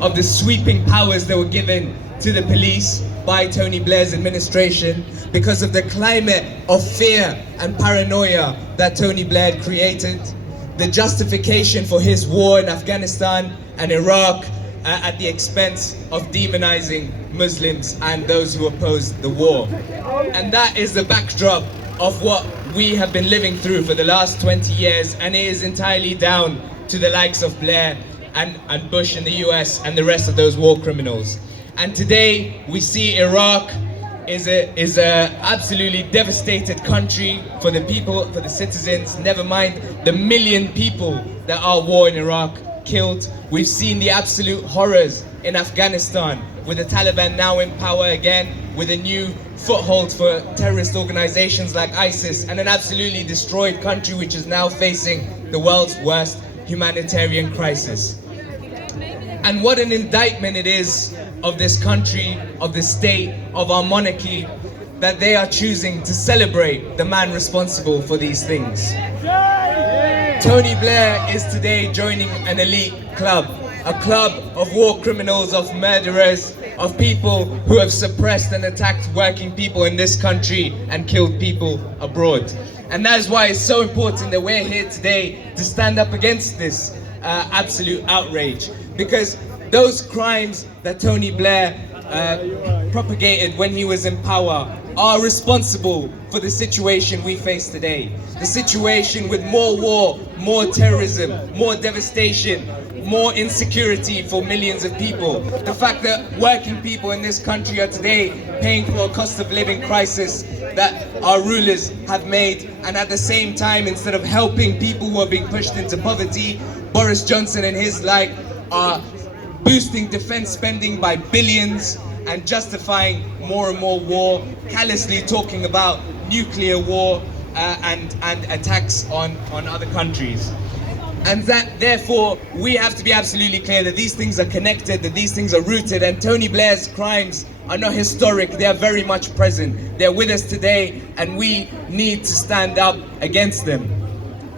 of the sweeping powers that were given to the police by Tony Blair's administration, because of the climate of fear and paranoia that Tony Blair created, the justification for his war in Afghanistan and Iraq at the expense of demonizing Muslims and those who opposed the war. And that is the backdrop of what we have been living through for the last 20 years, and it is entirely down to the likes of Blair and Bush in the US and the rest of those war criminals. And today we see Iraq is a absolutely devastated country for the people, for the citizens, never mind the million people that our war in Iraq killed. We've seen the absolute horrors in Afghanistan, with the Taliban now in power again, with a new foothold for terrorist organizations like ISIS, and an absolutely destroyed country which is now facing the world's worst humanitarian crisis. And what an indictment it is of this country, of the state, of our monarchy, that they are choosing to celebrate the man responsible for these things. Tony Blair is today joining an elite club, a club of war criminals, of murderers, of people who have suppressed and attacked working people in this country and killed people abroad. And that is why it's so important that we're here today to stand up against this absolute outrage, because those crimes that Tony Blair propagated when he was in power are responsible for the situation we face today. The situation with more war, more terrorism, more devastation, more insecurity for millions of people. The fact that working people in this country are today paying for a cost of living crisis that our rulers have made, and at the same time, instead of helping people who are being pushed into poverty, Boris Johnson and his like are boosting defense spending by billions and justifying more and more war, callously talking about nuclear war and attacks on other countries. And that, therefore, we have to be absolutely clear that these things are connected, that these things are rooted, and Tony Blair's crimes are not historic, they are very much present. They're with us today, and we need to stand up against them.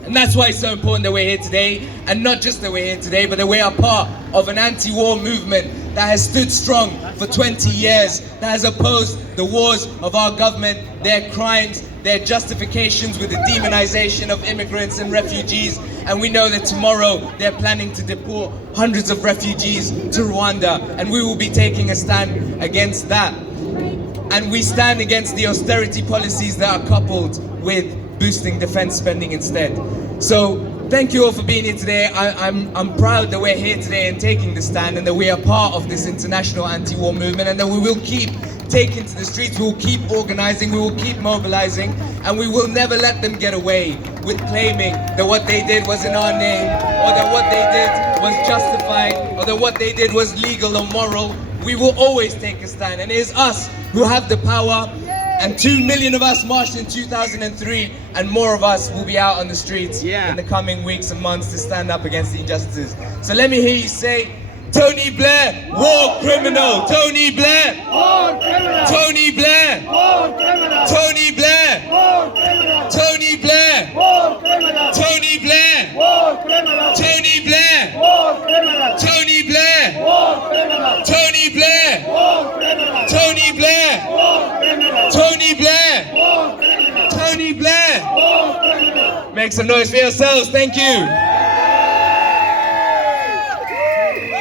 And that's why it's so important that we're here today, and not just that we're here today, but that we are part of an anti-war movement that has stood strong for 20 years, that has opposed the wars of our government, their crimes, their justifications with the demonization of immigrants and refugees. And we know that tomorrow they're planning to deport hundreds of refugees to Rwanda, and we will be taking a stand against that. And we stand against the austerity policies that are coupled with boosting defense spending instead. So thank you all for being here today. I'm proud that we're here today and taking the stand, and that we are part of this international anti-war movement, and that we will keep taking to the streets, we will keep organizing, we will keep mobilizing, and we will never let them get away with claiming that what they did was in our name, or that what they did was justified, or that what they did was legal or moral. We will always take a stand, and it is us who have the power. And 2 million of us marched in 2003, and more of us will be out on the streets in the coming weeks and months to stand up against the injustices. So let me hear you say, Tony Blair, war criminal! Tony Blair! War criminal! Tony Blair! War criminal! Tony Blair! War criminal! Tony Blair! War criminal! Tony Blair! War criminal! Tony Blair! War criminal! Tony Blair! War criminal! Tony Blair! War criminal! Tony Blair! War criminal! Tony Blair! War criminal! Tony Blair! War criminal! Make some noise for yourselves, thank you!